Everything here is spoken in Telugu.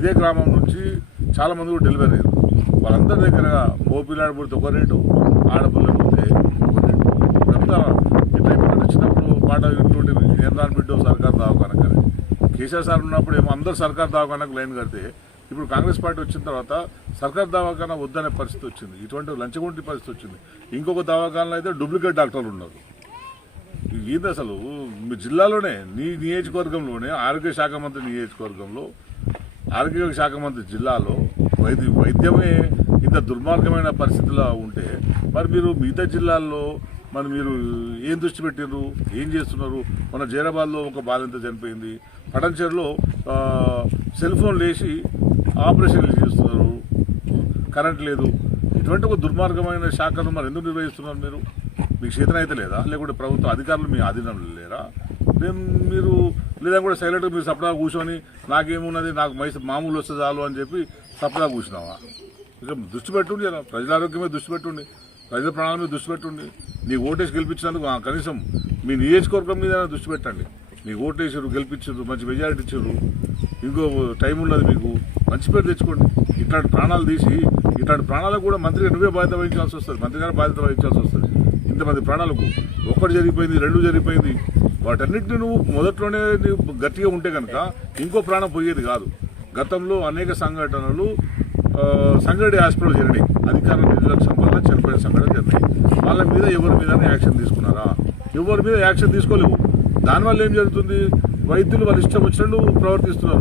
ఇదే గ్రామం నుంచి చాలా మంది కూడా డెలివరీ అయ్యారు. వాళ్ళందరి దగ్గర మోపిల్లాడ పుడితే ఒక రేటు, ఆడపిల్ల పుడితే ఒక రేటు. ఇదంతా ఇట్లా ఇప్పుడు వచ్చినప్పుడు పాట వింటుంటే ఏం రాని బిడ్డో సర్కార్ దవాఖానకు అని. కేసీఆర్ సార్ ఉన్నప్పుడు ఏమో అందరూ సర్కార్ దవాఖానకు లైన్ కడితే ఇప్పుడు కాంగ్రెస్ పార్టీ వచ్చిన తర్వాత సర్కార్ దవాఖానా వద్దనే పరిస్థితి వచ్చింది. ఇటువంటి లంచగొంటి పరిస్థితి వచ్చింది. ఇంకొక దవాఖానలో అయితే డూప్లికేట్ డాక్టర్లు ఉన్నారు. ఇది అసలు మీ జిల్లాలోనే నీ నియోజకవర్గంలోనే ఆరోగ్య శాఖ మంత్రి నియోజకవర్గంలో ఆరోగ్య శాఖ మంత్రి జిల్లాలో వైద్యమే ఇంత దుర్మార్గమైన పరిస్థితిలో ఉంటే మరి మీరు మిగతా జిల్లాల్లో మరి మీరు ఏం దృష్టి పెట్టిర్రు, ఏం చేస్తున్నారు? మన జైరాబాద్లో ఒక బాలింత చనిపోయింది. పటంచేరులో సెల్ ఫోన్ లేచి ఆపరేషన్లు చేస్తున్నారు, కరెంట్ లేదు. ఇటువంటి ఒక దుర్మార్గమైన శాఖను మరి ఎందుకు నిర్వహిస్తున్నారు మీరు? మీకు చేతన అయితే లేదా? లేకుంటే ప్రభుత్వ అధికారులు మీ ఆధీనంలో లేరా? మీరు లేదా కూడా సైలెంట్గా మీరు సపడా కూర్చొని నాకేమున్నది, నాకు మామూలు వస్తే చాలు అని చెప్పి సపడా కూర్చున్నావా? ఇక దృష్టి పెట్టుండి, ప్రజల ఆరోగ్యమే దృష్టి పెట్టుండి, ప్రజల ప్రాణాల మీద దృష్టి పెట్టుండి. నీ ఓటేసి గెలిపించినందుకు కనీసం మీ నియోజకవర్గం మీద దృష్టి పెట్టండి. మీ ఓటేసారు, గెలిపించారు, మంచి మెజారిటీ ఇచ్చారు, ఇంకో టైం ఉన్నది, మీకు మంచి పేరు తెచ్చుకోండి. ఇట్లాంటి ప్రాణాలు తీసి ఇట్లాంటి ప్రాణాలకు కూడా మంత్రిగా నువ్వే బాధ్యత వహించాల్సి వస్తుంది, మంత్రి గారు బాధ్యత వహించాల్సి వస్తుంది. ఇంతమంది ప్రాణాలకు ఒక్కటి జరిగిపోయింది, రెండు జరిగిపోయింది. వాటన్నిటిని నువ్వు మొదట్లోనే నువ్వు గట్టిగా ఉంటే కనుక ఇంకో ప్రాణం పోయేది కాదు. గతంలో అనేక సంఘటనలు సంగారెడ్డి హాస్పిటల్ జరిగినాయి. అధికారుల నిర్లక్ష్యం వల్ల చనిపోయిన సంఘటన జరిగినాయి. వాళ్ళ మీద ఎవరి మీద యాక్షన్ తీసుకున్నారా? ఎవరి మీద యాక్షన్ తీసుకోలేవు. దానివల్ల ఏం జరుగుతుంది? వైద్యులు వాళ్ళు ఇష్టం వచ్చినట్టు ప్రవర్తిస్తున్నారు.